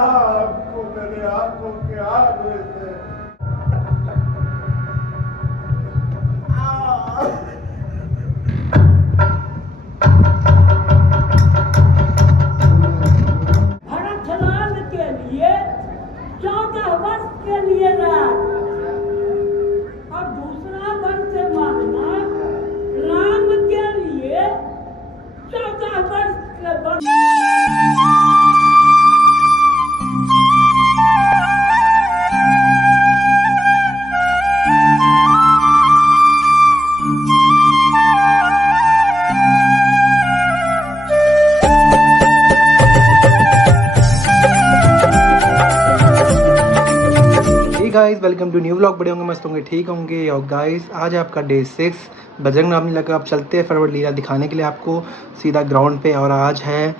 आपको मेरे आंखों के आगे से भरतलाल के लिए 14 वर्ष के लिए राज और दूसरा वर्ष से मानना राम के लिए 14 वर्ष के वर्ष। Guys welcome to new vlog. बड़े होंगे, मस्त होंगे, ठीक होंगे। और गाइस आज है आपका डे 6 बजरंग राम लीला का। आप चलते हैं फटाफट लीला दिखाने के लिए आपको सीधा ग्राउंड पे। और आज है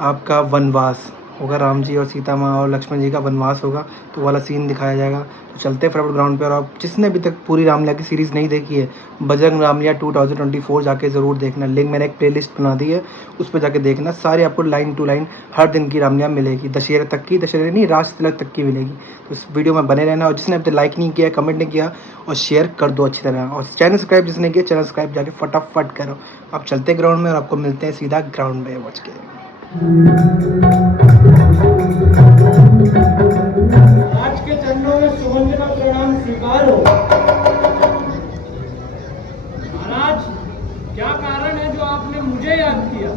आपका वनवास होगा, राम जी और सीता माँ और लक्ष्मण जी का वनवास होगा, तो वाला सीन दिखाया जाएगा। तो चलते हैं फटाफट ग्राउंड पे। और आप जिसने अभी तक पूरी रामलीला की सीरीज़ नहीं देखी है, बजरंग रामलीला 2024 जाके ज़रूर देखना। लिंक मैंने एक प्लेलिस्ट बना दी है, उस पर जाके देखना। सारे आपको लाइन टू लाइन हर दिन की रामलीला मिलेगी, दशहरे तक की, दशहरे नहीं राज तिलक तक की मिलेगी। तो इस वीडियो में बने रहना। और जिसने अभी तक लाइक नहीं किया, कमेंट नहीं किया, और शेयर कर दो अच्छी तरह। और चैनल सब्सक्राइब जिसने किया, चैनल सब्सक्राइब जाके फटाफट करो। आप चलते ग्राउंड में और आपको मिलते हैं सीधा ग्राउंड में पहुँच के। आज के चरणों में सुवंदना प्रणाम स्वीकार हो। महाराज, क्या कारण है जो आपने मुझे याद किया?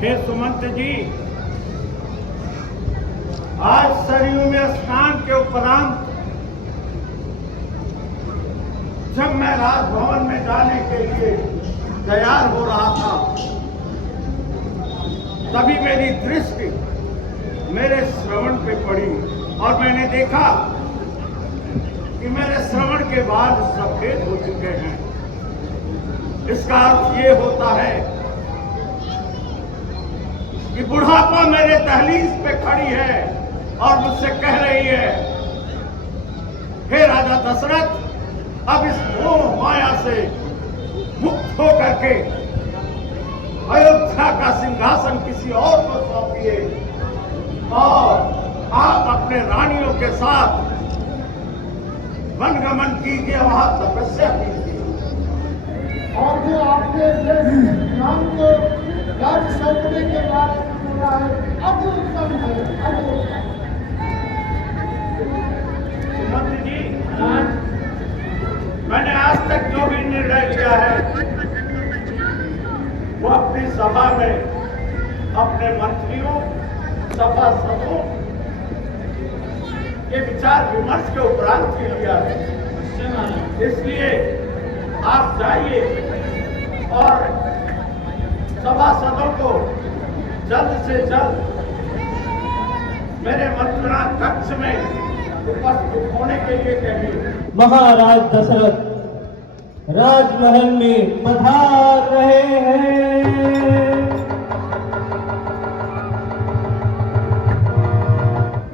हे सुमंत जी, आज सरयू में स्नान के उपरांत जब मैं राजभवन में जाने के लिए तैयार हो रहा था, तभी मेरी दृष्टि मेरे श्रवण पे पड़ी और मैंने देखा कि मेरे श्रवण के बाद सफेद हो चुके हैं। इसका अर्थ ये होता है कि बुढ़ापा मेरे दहलीज पे खड़ी है और मुझसे कह रही है, हे राजा दशरथ, अब इस मोह माया से मुक्त होकर के अयोध्या का सिंहासन किसी और को सौंपिए और आप अपने रानियों के साथ वनगमन कीजिए, वहां तपस्या कीजिए। और जो आपके नाम को राज्य सौंपने के बाद हो रहा है, अति उत्तम है, अति उत्तम। सुमंत जी, मैंने आज तक जो भी निर्णय लिया है वो अपनी सभा में अपने मंत्रियों, सभासदों के विचार विमर्श के उपरांत ही लिया है। इसलिए आप जाइए और सभासदों को जल्द से जल्द मेरे मंत्रणा कक्ष में उपस्थित होने के लिए कहिए। महाराज दशरथ राजमहल में पधार रहे हैं।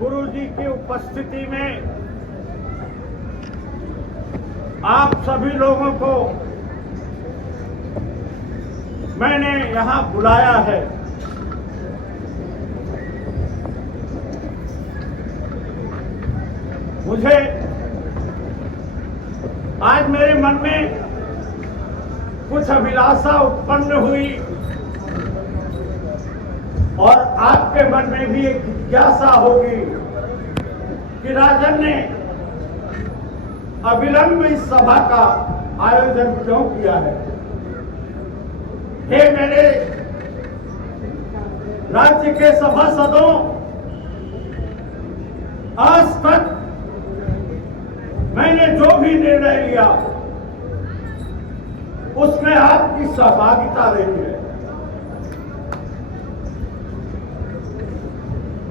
गुरु जी की उपस्थिति में आप सभी लोगों को मैंने यहां बुलाया है। मुझे आज मेरे मन में कुछ अभिलाषा उत्पन्न हुई और आपके मन में भी एक जिज्ञासा होगी कि राजन ने अविलंब इस सभा का आयोजन क्यों किया है। हे मेरे राज्य के सभासदों, आज तक मैंने जो भी निर्णय लिया उसमें आपकी सहभागिता रही है।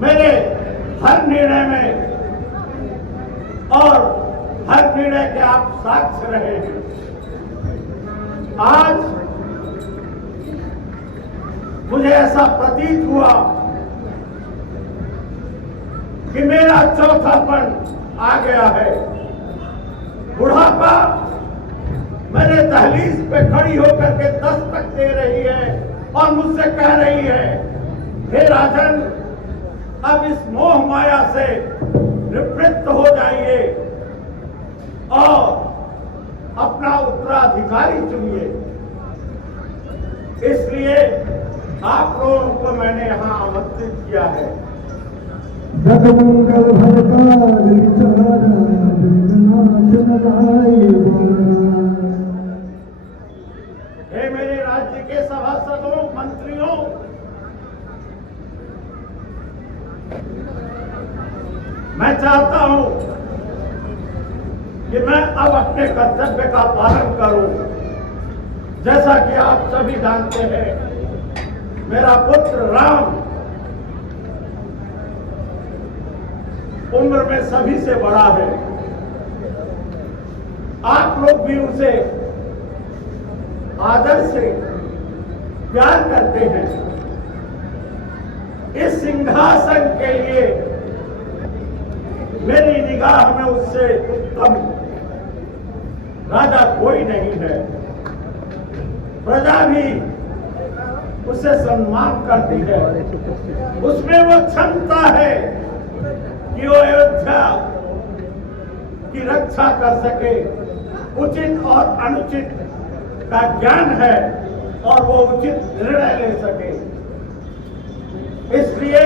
मेरे हर निर्णय में और हर निर्णय के आप साक्ष्य रहे हैं। आज मुझे ऐसा प्रतीत हुआ कि मेरा चौथापन आ गया है। बुढ़ापा मेरे दहलीज पे खड़ी होकर के दस्तक दे रही है और मुझसे कह रही है, हे राजन, अब इस मोह माया से निवृत्त हो जाइए और अपना उत्तराधिकारी चुनिए। इसलिए आप लोगों को मैंने यहाँ आमंत्रित किया है। जगमंगल भरतारी चारा वेदना सुनाई बारा। हे मेरे राज्य के सभासदों, मंत्रियों, मैं चाहता हूं कि मैं अब अपने कर्तव्य का पालन करूं। जैसा कि आप सभी जानते हैं, मेरा पुत्र राम उम्र में सभी से बड़ा है। आप लोग भी उसे आदर से प्यार करते हैं। इस सिंहासन के लिए मेरी निगाह में उससे उत्तम राजा कोई नहीं है। प्रजा भी उसे सम्मान करती है। उसमें वो क्षमता है कि वो अयोध्या की रक्षा कर सके। उचित और अनुचित का ज्ञान है और वो उचित निर्णय ले सके। इसलिए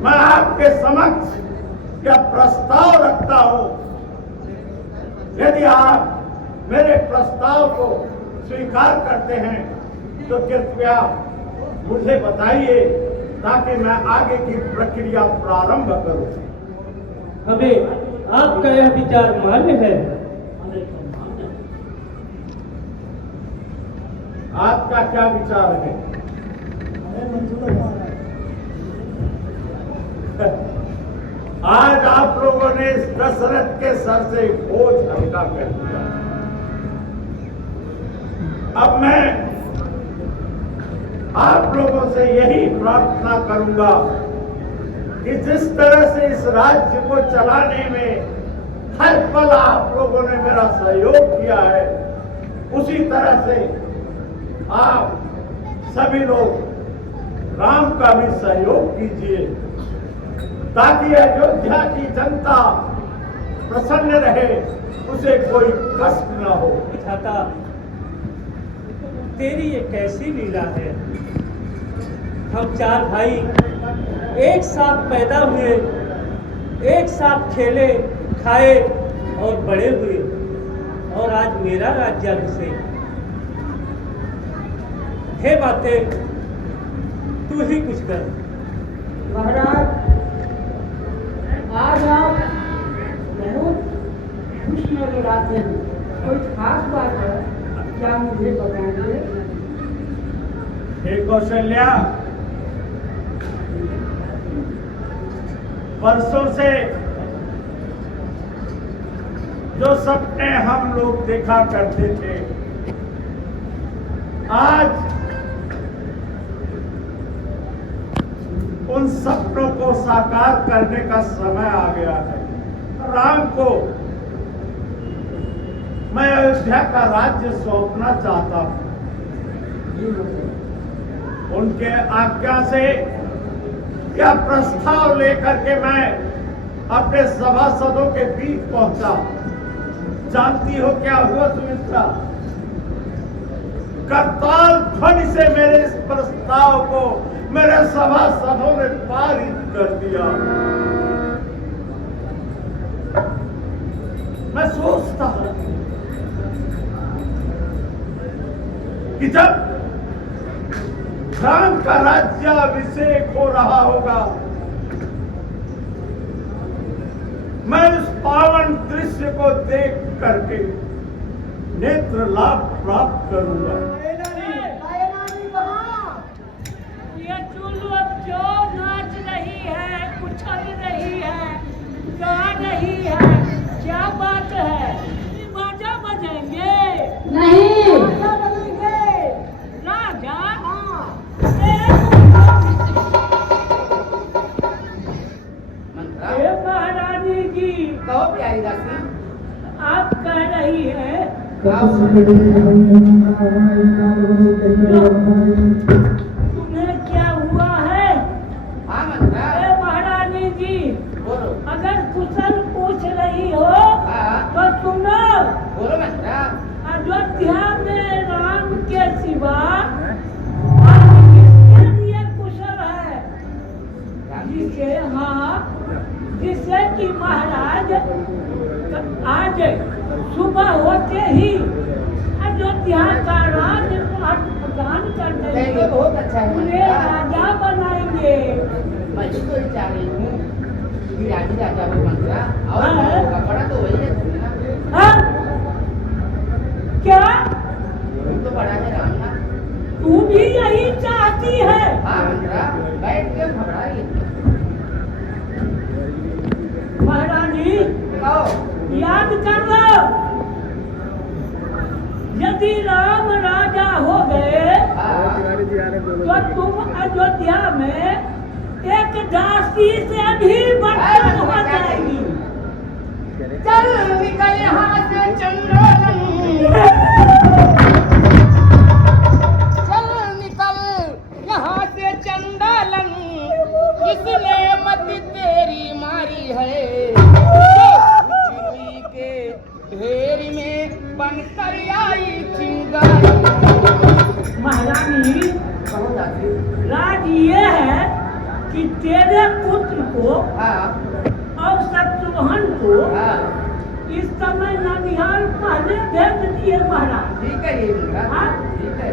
मैं आपके समक्ष यह प्रस्ताव रखता हूं। यदि आप मेरे प्रस्ताव को स्वीकार करते हैं तो कृपया मुझे बताइए ताकि मैं आगे की प्रक्रिया प्रारंभ करूं। हमें आपका यह विचार मान्य है। आपका क्या विचार है? आज आप लोगों ने इस दशरथ के सर से बोझ हल्का कर दिया। अब मैं आप लोगों से यही प्रार्थना करूंगा कि जिस तरह से इस राज्य को चलाने में हर पल आप लोगों ने मेरा सहयोग किया है, उसी तरह से आप सभी लोग राम का भी सहयोग कीजिए ताकि अयोध्या की जनता प्रसन्न रहे, उसे कोई कष्ट न हो। विधाता, तेरी ये कैसी लीला है। हम चार भाई एक साथ पैदा हुए, एक साथ खेले, खाए और बड़े हुए, और आज मेरा राज्याभिषेक। हे बातें, तू ही कुछ कर। महाराज, आज आप बहुत खुश नजर आते हैं। कोई खास बात है क्या, मुझे बताएंगे? हे कौशल्या, वर्षों से जो सपने हम लोग देखा करते थे, आज उन सपनों को साकार करने का समय आ गया है। राम को मैं अयोध्या का राज्य सौंपना चाहता हूं। उनके आज्ञा से यह प्रस्ताव लेकर के मैं अपने सभासदों के बीच पहुंचा। जानती हो क्या हुआ सुमित्रा? करताल ध्वनि से मेरे इस प्रस्ताव को मेरे सभासदों ने पारित कर दिया। मैं सोचता हूं कि जब राम का राज्याभिषेक हो रहा होगा, मैं उस पावन दृश्य को देख करके नेत्र लाभ प्राप्त करूंगा। ये चुल्लू अब जो नाच रही है, उछल रही है, गा रही है, क्या बात है? बाजा बजेंगे? नहीं। बाजा बजेंगे? राजा? हे महारानी जी, कहो प्यारी दासी, आप कह रही है तुम्हें क्या हुआ है? हाँ मंत्रा, हे सुबह होते ही अयोध्या का राजपाट प्रदान कर नहीं, देंगे। ये बहुत अच्छा है। उन्हें राजा बनाएंगे। मैं भी तो चाह रही हूँ कि राजा वो बन गया और हाँ। कपड़ा तो वही है ना। हाँ? क्या तुम तो बड़ा है राम ना। तू भी यही चाहती है? हाँ मंत्रा, बैठ के घबराई। महारानी कहो याद कर लो, यदि राम राजा हो गए तो तुम अयोध्या में एक दासी से भी बढ़कर हो जाएगी। चल निकल यहाँ से चंद्रोलन, चल निकल यहाँ से चंडालन, किसने मत तेरी मारी है, चिड़ियों के ढेर में बनकर आई चिंगारी। महारानी कहो दादी। राज ये है कि तेरे पुत्र को हाँ और शत्रुघ्न को हाँ इस समय ननिहाल पहले भेज दिए महाराज। ठीक है ये मुंडा, हाँ? ठीक है।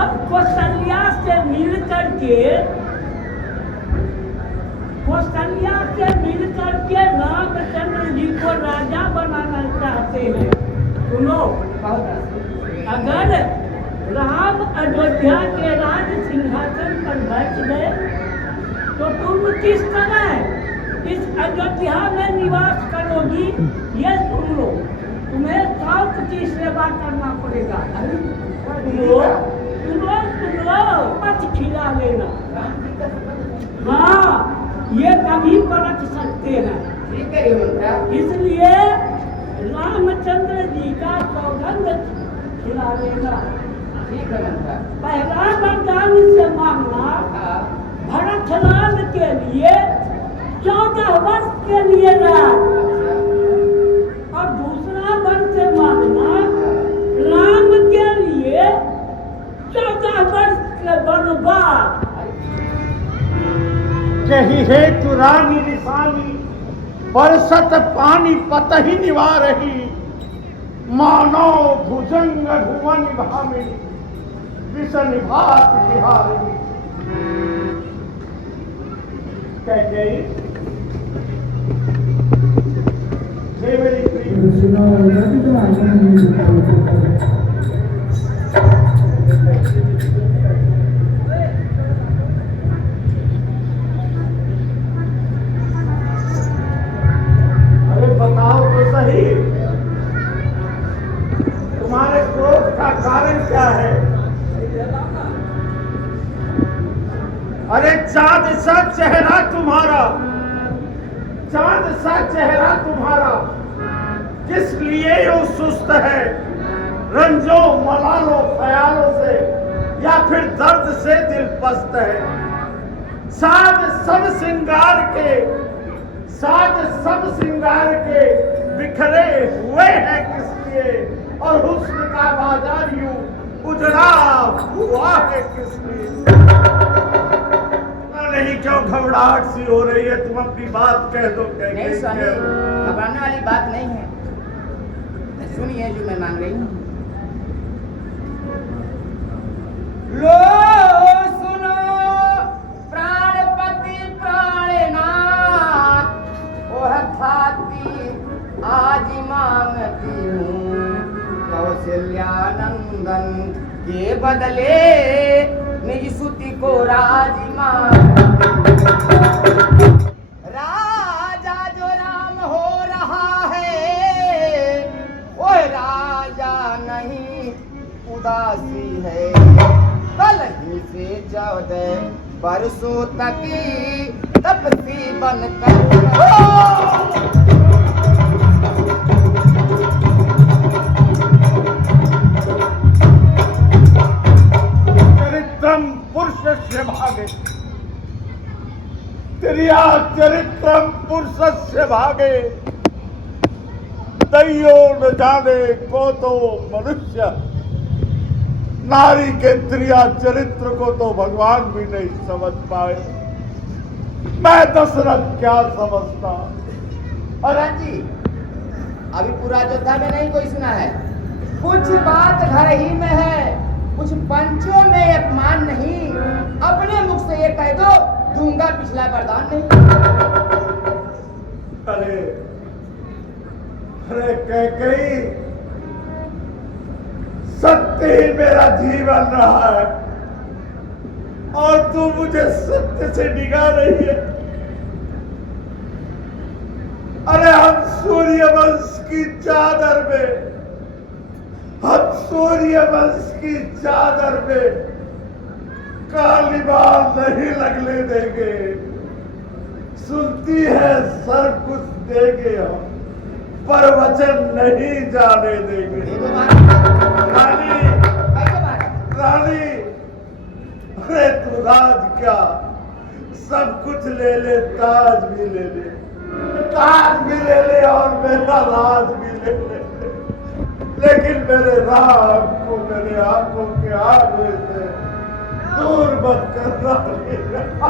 अब कौशल्या से मिल करके रामचंद्र जी को राजा बनाना चाहते हैं। सुनो, कहो दादी। अगर राम अयोध्या के राज सिंहासन पर बैठ गए तो तुम किस तरह इस अयोध्या में निवास करोगी, ये सुन लो। तुम्हें शौक की सेवा करना पड़ेगा। सुनो, मत खिला लेना। हाँ, ये कभी परख सकते हैं। ठीक है ये मुंडा। इसलिए रामचंद्र जी का सौगंध खिला लेना। ठीक है मुंडा। पहला वरदान से मांगना हाँ भरतलाल के लिए 14 वर्ष के लिए राज, और दूसरा वर से मांगना राम के लिए 14 वर्ष के वनवास। यही हेतु रानी निशानी बरसत पानी पतही निवारही, मानो भुजंग भुवन भामिनी विषण भात बिहारी। कैकेयी, हे मेरी प्रिय, अरे बताओ तो सही, तुम्हारे क्रोध का कारण क्या है? अरे चांद सा चेहरा तुम्हारा, चांद सा चेहरा तुम्हारा किस लिए यूं सुस्त है? रंजों मलालों ख्यालों से या फिर दर्द से दिल पस्त है? साज सब श्रृंगार के, साज सब श्रृंगार के बिखरे हुए हैं किस लिए? और हुस्न का बाजार यूं उजड़ा हुआ है किस लिए? नहीं, क्यों घबराहट सी हो रही है? तुम अपनी बात कह दो। नहीं स्वामी, घबराने वाली बात नहीं है। सुनिए जो मैं मांग रही हूँ। लो सुनो प्राणपति प्राणनाथ, ओह खाती आज मांगती हूँ कौशल्यानंदन के बदले निज सुति को राजमान। राजा जो राम हो रहा है, वो राजा नहीं उदासी है। कल ही से 14 बरसों तक तपसी बनकर चरित्रम पुरुष से भागे, त्रिया चरित्रम पुरुष से भागे, दैयो न जाने को तो मनुष्य। नारी के त्रिया चरित्र को तो भगवान भी नहीं समझ पाए, मैं दशरथ क्या समझता। और जी अभी पूरा अयोध्या में नहीं कोई सुना है। कुछ बात घर ही में है, कुछ पंचों में अपमान नहीं। अपने मुख से ये कह दो, दूंगा पिछला वरदान नहीं। अरे अरे कैकेयी, सत्य ही मेरा जीवन रहा है और तू मुझे सत्य से डिगा रही है। अरे हम सूर्यवंश की चादर में, हम सूर्यवंश की चादर में काली बाल नहीं लगने देंगे। सुनती है सब कुछ देंगे हम, पर वचन नहीं जाने देंगे। रानी, रानी, अरे तू राज क्या, सब कुछ ले ले, ताज भी ले ले, ताज भी ले ले और मेरा राज भी ले ले, लेकिन मेरे राम को मेरे आंखों के आगे से दूर मत करना।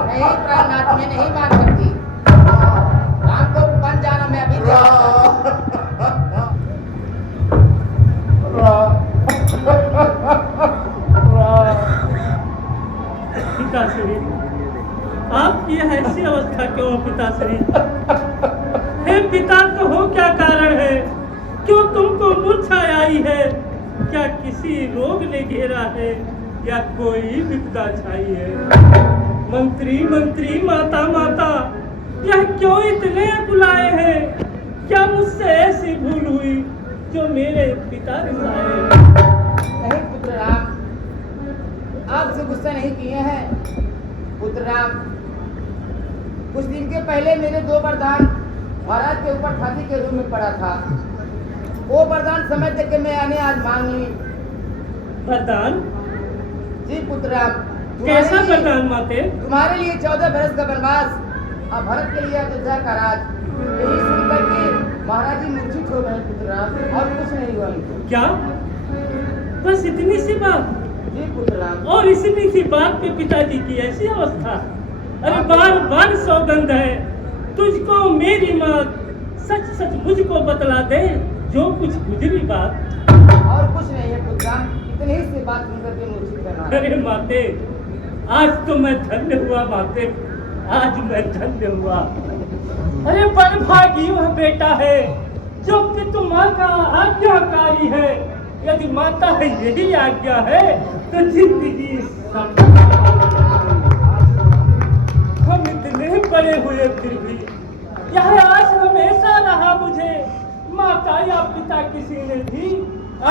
नहीं प्राणनाथ, मैं नहीं मान सकती। राम को बन जाना मैं अभी पिताश्री, आपकी ऐसी अवस्था क्यों पिताश्री? हे पिता, तो हो क्या कारण है? क्यों तुमको मूर्छा आई है? क्या किसी रोग ने घेरा है या कोई विपदा छाई है? मंत्री मंत्री, माता माता, यह क्यों इतने बुलाए हैं? क्या मुझसे ऐसी भूल हुई जो मेरे पिता रिसाए? नहीं पुत्र राम, आपसे गुस्सा नहीं किए हैं। पुत्र राम, कुछ दिन के पहले मेरे 2 वरदान महाराज के ऊपर छाती के रूप में पड़ा था। वो वरदान समय तक के मैंने आज मांग ली। वरदान? जी पुत्र राम। कैसा वरदान माते? तुम्हारे लिए 14 बरस का वनवास और भरत के लिए अयोध्या का राज। यही सुनकर के महाराज जी मूर्छित हो गए पुत्र राम, और कुछ नहीं हुआ इनको। क्या बस इतनी सी बात? जी पुत्र राम। और इतनी सी बात पे पिताजी की ऐसी अवस्था? अरे बार बार सौगंध है, तुझको मेरी माँ सच सच मुझको बतला दे जो कुछ गुजरी बात। और कुछ नहीं है पुत्र राम, इतनी ही सी बात सुनकर के मूर्छित करना। अरे माते, आज तो मैं धन्य हुआ माते, आज मैं धन्य हुआ। अरे बड़भागी वह बेटा है जो पितु माँ का आज्ञाकारी है। यदि माता है यही आज्ञा है तो जिंदगी हम इतने बड़े हुए फिर भी यह आस हमेशा रहा मुझे, माता या पिता किसी ने भी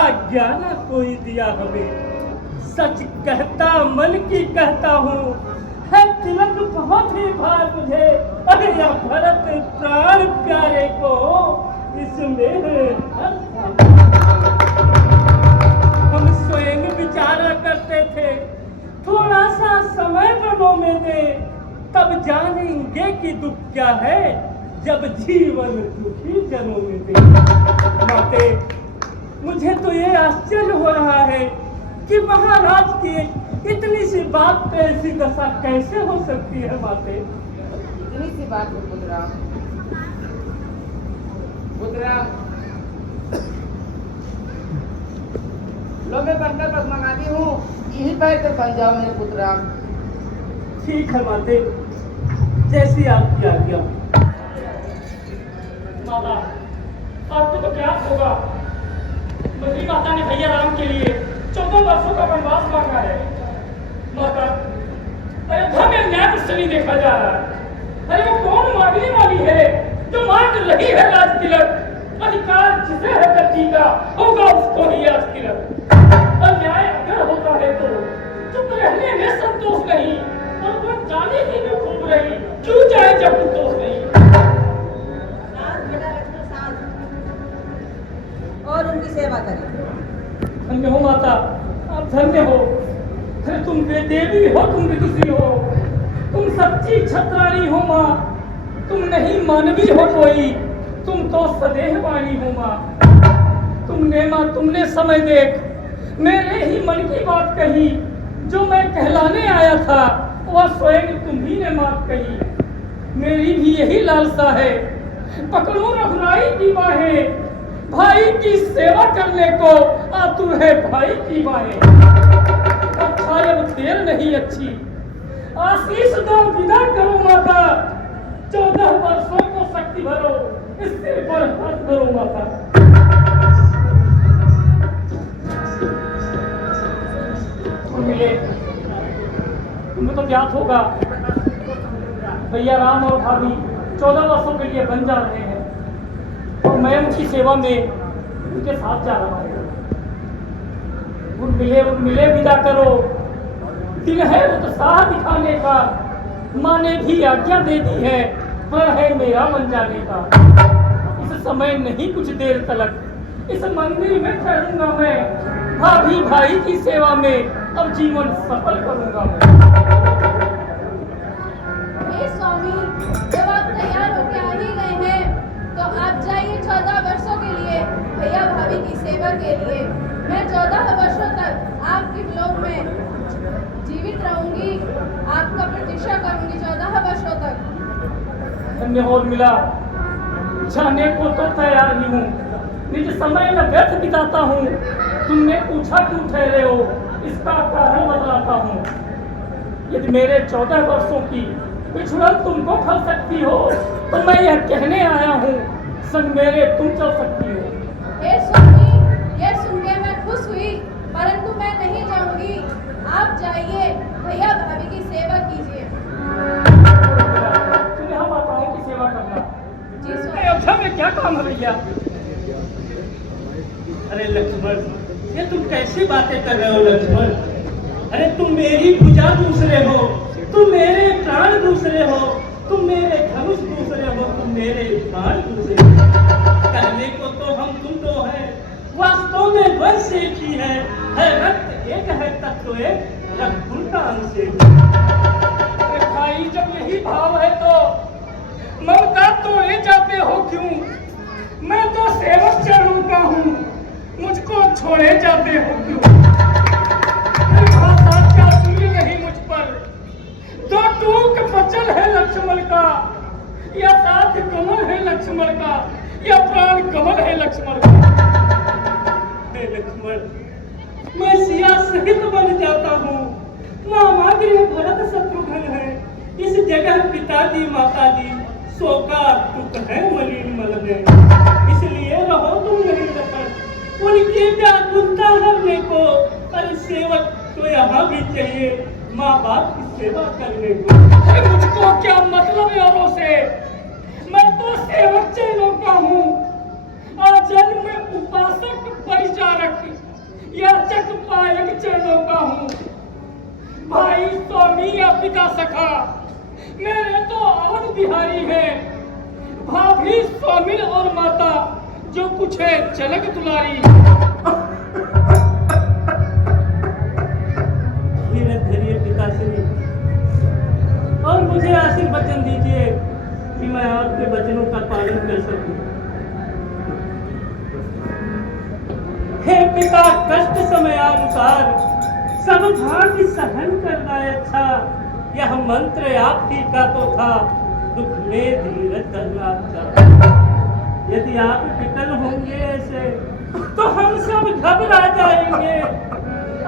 आज्ञा न कोई दिया हमें। सच कहता मन की कहता हूँ, है तिलक बहुत ही भार मुझे। अरे या भरत प्राण प्यारे को इसमें हम स्वयं विचारा करते थे, थोड़ा सा समय बनों में दे, तब जानेंगे कि दुख क्या है, जब जीवन दुखी जनों में दे। माते, मुझे तो ये आश्चर्य हो रहा है कि महाराज की इतनी सी बात पे ऐसी दशा कैसे हो सकती है माते? इतनी सी बात है पुत्र। लो मैं बनकर बस मंगाती हूँ, यही बैठ कर बन जाओ मेरे पुत्र। ठीक है माते, जैसी आपकी आज्ञा। माता, आपको तो क्या होगा? बद्री माता ने भैया राम के लिए 14 वर्षों का वनवास मांगा है। माता, अयोध्या में न्याय कुछ नहीं देखा जा रहा है। अरे वो कौन मांगने वाली है जो मांग रही है राज तिलक? अधिकार जिसे है धरती का, होगा उसको ही राज तिलक। अन्याय अगर होता है तो चुप रहने में संतोष नहीं, और वो जाने की भी खूब रही, क्यों जाए जब संतोष नहीं। और उनकी सेवा करें। धन्य हो माता, आप धन्य हो। अरे तुम बेदेवी हो, तुम विदुषी हो, तुम सच्ची छत्राणी हो माँ, तुम नहीं मानवी हो कोई, तुम तो सदेहवाणी हो माँ। तुमने समय देख मेरे ही मन की बात कही, जो मैं कहलाने आया था वह स्वयं तुम्ही ने बात कही। मेरी भी यही लालसा है, पकड़ो रघुराई की बाहें, भाई की सेवा करने को आतुर है भाई की माए। अच्छा अब देर नहीं अच्छी, आशीष दो विदा करो माता। 14 वर्षों को शक्ति भरो, इससे पर हाथ धरो माता। तुम मिले, तुम्हें तो ज्ञात होगा भैया राम और भाभी 14 वर्षों के लिए बन जा रहे हैं और मैं उनकी सेवा में उनके साथ जा रहा हूँ। उन मिले विदा करो, दिन है उत्साह दिखाने का। माँ ने भी आज्ञा दे दी है, पर है मेरा मन जाने का। इस समय नहीं कुछ देर तलक, इस मंदिर में ठहरूंगा मैं। भाभी भाई की सेवा में अब जीवन सफल करूंगा मैं। हे स्वामी, जब आप तैयार होकर आ ही गए हैं तो आप जाइए 14 वर्षों के लिए भैया भाभी की सेवा के लिए। मैं 14 वर्षों तक आपके लोक में जीवित रहूंगी, आपका प्रतीक्षा करूंगी 14 वर्षों तक। धन्य हो मिला, जाने को तो तैयार ही हूँ। निज समय में व्यर्थ बिताता हूँ। तुमने पूछा क्यों ठहरे हो, इसका कारण बतलाता हूँ। यदि मेरे 14 वर्षों की पिछुड़न तुमको खल सकती हो तो मैं यह कहने आया हूँ, संग मेरे तुम चल सकती हो। हे स्वामी, यह सुन के मैं खुश हुई, परंतु मैं नहीं जाऊंगी। आप जाइए, भैया भाभी की सेवा कीजिए। तुम्हें हम माताओं की सेवा करना। जी स्वामी। अयोध्या में क्या काम है भैया? अरे लक्ष्मण, ये तुम कैसी बातें कर रहे हो लक्ष्मण? अरे तुम मेरी भुजा दूसरे हो, तुम मेरे प्राण दूसरे हो, तुम मेरे धनुष दूसरे हो, तुम मेरे प्राण दूसरे हो। कहने को तो हम तुम दो हैं, वास्तव में वंश एक ही है रक्त एक है, तत्व एक, रघुकुल का अंश एक। अरे भाई, जब यही भाव है तो ममता तोड़े जाते हो क्यों? मैं तो सेवक चरणों का हूँ, मुझको छोड़े जाते हो क्यों? भाषा का तुल्य नहीं मुझ पर, दो टूक बचन है लक्ष्मण का, या साथ कमल है लक्ष्मण का, या प्राण कमल है लक्ष्मण का। हे लक्ष्मण, मैं सिया सहित बन जाता हूँ। मामा गृह भरत शत्रुघ्न है, इस जगह पिताजी माताजी शोका दुख है मलिन मल में। इसलिए रहो तुम यहीं रखकर, उनकी व्याकुलता हरने को। अरे सेवक तो यहाँ भी चाहिए, माँ बाप की सेवा करने को। मुझको क्या मतलब है औरों से? मैं तो सेवक चरणों का हूँ, आजन्म में उपासक परिचारक याचक पायक चरणों का हूँ। भाई स्वामी या पिता सखा मेरे तो अवध बिहारी है। भाभी स्वामी और माता जो कुछ है जनक दुलारी। धीरज धरिए पिताश्री, और मुझे आशीर्वचन दीजिए कि मैं आपके वचनों का पालन कर सकूं। हे पिता, कष्ट समयानुसार सब भांति सहन करना अच्छा, यह मंत्र आप ही का तो था, दुख में धीरज करना अच्छा। यदि आप विकल होंगे ऐसे तो हम सब घबरा जाएंगे।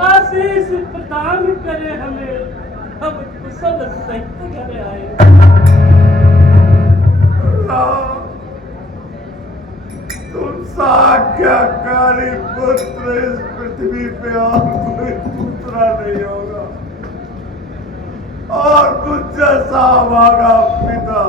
आशीष प्रदान करे हमें, हम कुशल सहित घर आए। तुम आज्ञाकारी पुत्र, इस पृथ्वी पे और कोई दूसरा नहीं होगा, और कुछ जैसा हमारा पिता।